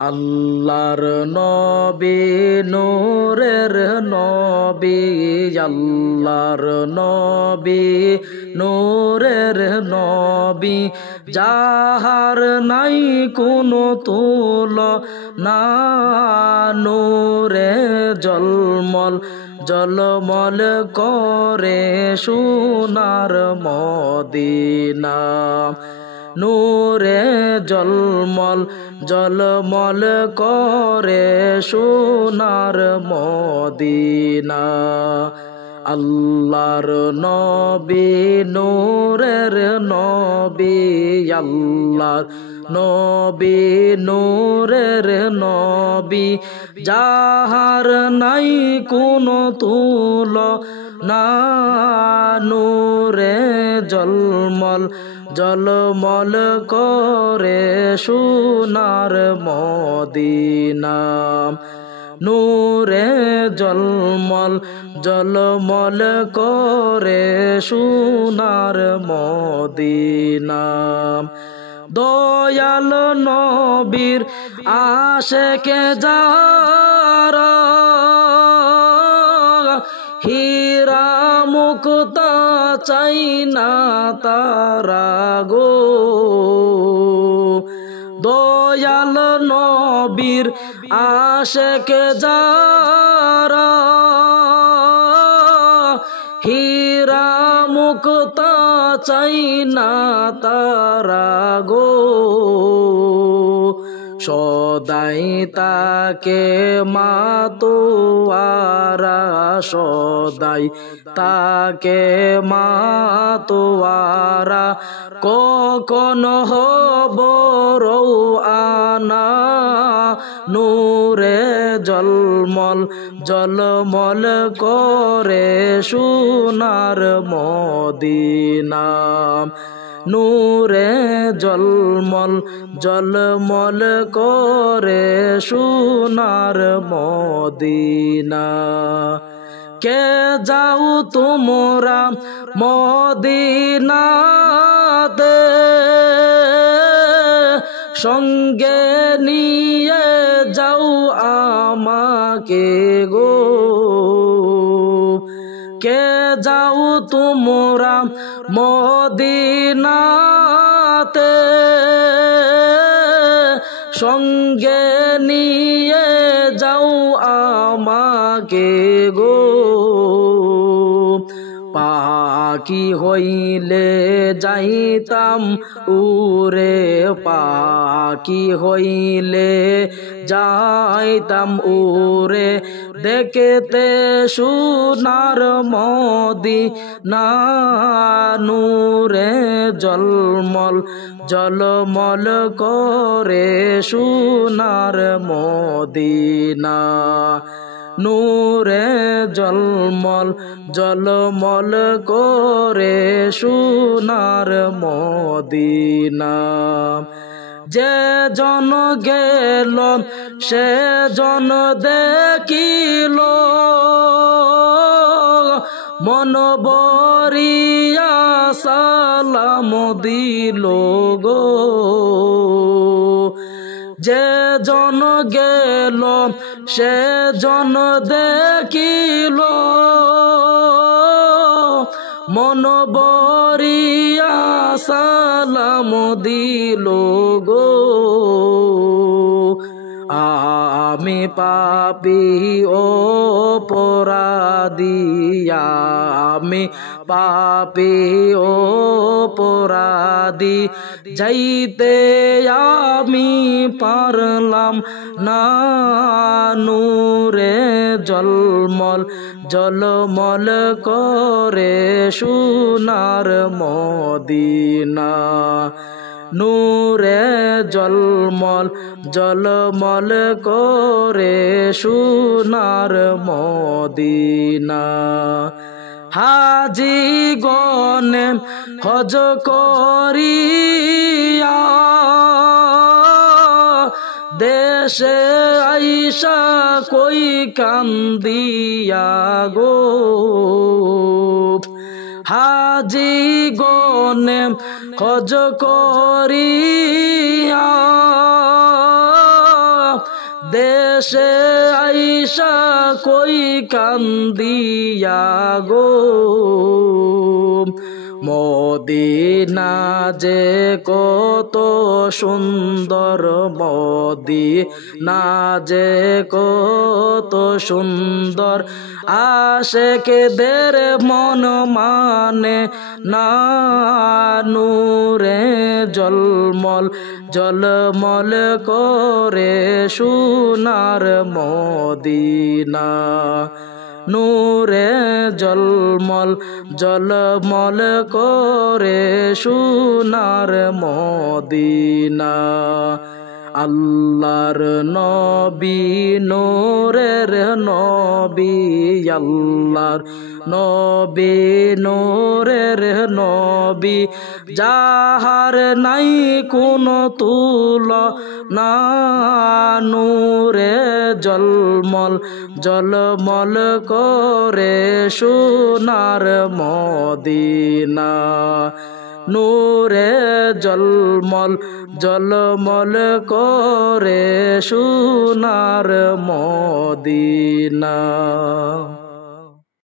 আল্লাহর নবী নূরের নবী, আল্লাহর নবী নূরের নবী, যাহার নাই কোনো তুলনা, নূরে জলমল জলমল করে সোনার মদিনা, নূরে জলমল জলমল করে সোনার মদিনা। আল্লাহর নবী নূরের নবী, আল্লাহর নবী নূরের নবী, যাহার নাই কোনো তুলনা, নূরে জলমল জলমল করে সোনার মদিনা, নূরে জলমল জলমল করে সোনার মদিনা। দয়াল নবীর আশেকে যারা, হীরা মুক্তা চাই না তারা গো, দয়াল নবীর আশেকে যারা, হীরা মুক্তা চাই না তারা গো, সদাই তাকে মাতোয়ারা, সদাই তাকে মাতোয়ারা, কখন হব রওয়ানা, নূরে জলমল জলমল করে সোনার মদিনা, নূরে জলমল জলমল করে সোনার মদিনা। কে যাও তোমরা মদিনাতে, সঙ্গে নিয়ে যাও আমাকে গো, কে যাও তোমরা মদিনাতে, সঙ্গে নিয়ে যাও আমাকে গো, পাখি হইলে যাইতাম উরে, পাখি হইলে যাইতাম উরে, দেখতে সোনার মদিনা, নূরে জলমল জলমল করে সোনার মদিনা, নূরে জলমল জলমল করে সোনার মদিনা। যে জন গেল সে জন দেখিল, মন বরিয়া সালাম দিল গো, যে জন গেল সে জন দেখিল, মন বরিয়া সালাম দিল গো, আমি পাপী অপরাধী, আমি পাপী অপরাধী, যাইতে আমি পারলাম না, নূরে জলমল জলমল করে সোনার মদিনা, নূরে জলমল জলমল করে সোনার মদিনা। হাজি গনে হজ করিয়া, দেশে আইসা কই কান্দিয়া গো, হাজি গনে হজ করিয়া, দেশে আইসা কই কান্দিয়া গো মদিনা যে কত সুন্দর মদিনা যে কত সুন্দর আশেকদের মন মানে না নূরে জলমল জলমল করে সোনার মদিনা নূরে জলমল জলমল করে সোনার মদিনা আল্লাহর নবী নূরের নবী আল্লাহর নবী নূরের নবী যাহার নাই কোনো তুলনা নূরে জলমল জলমল করে সোনার মদিনা নূরে জলমল জলমল করে সোনার মদিনা।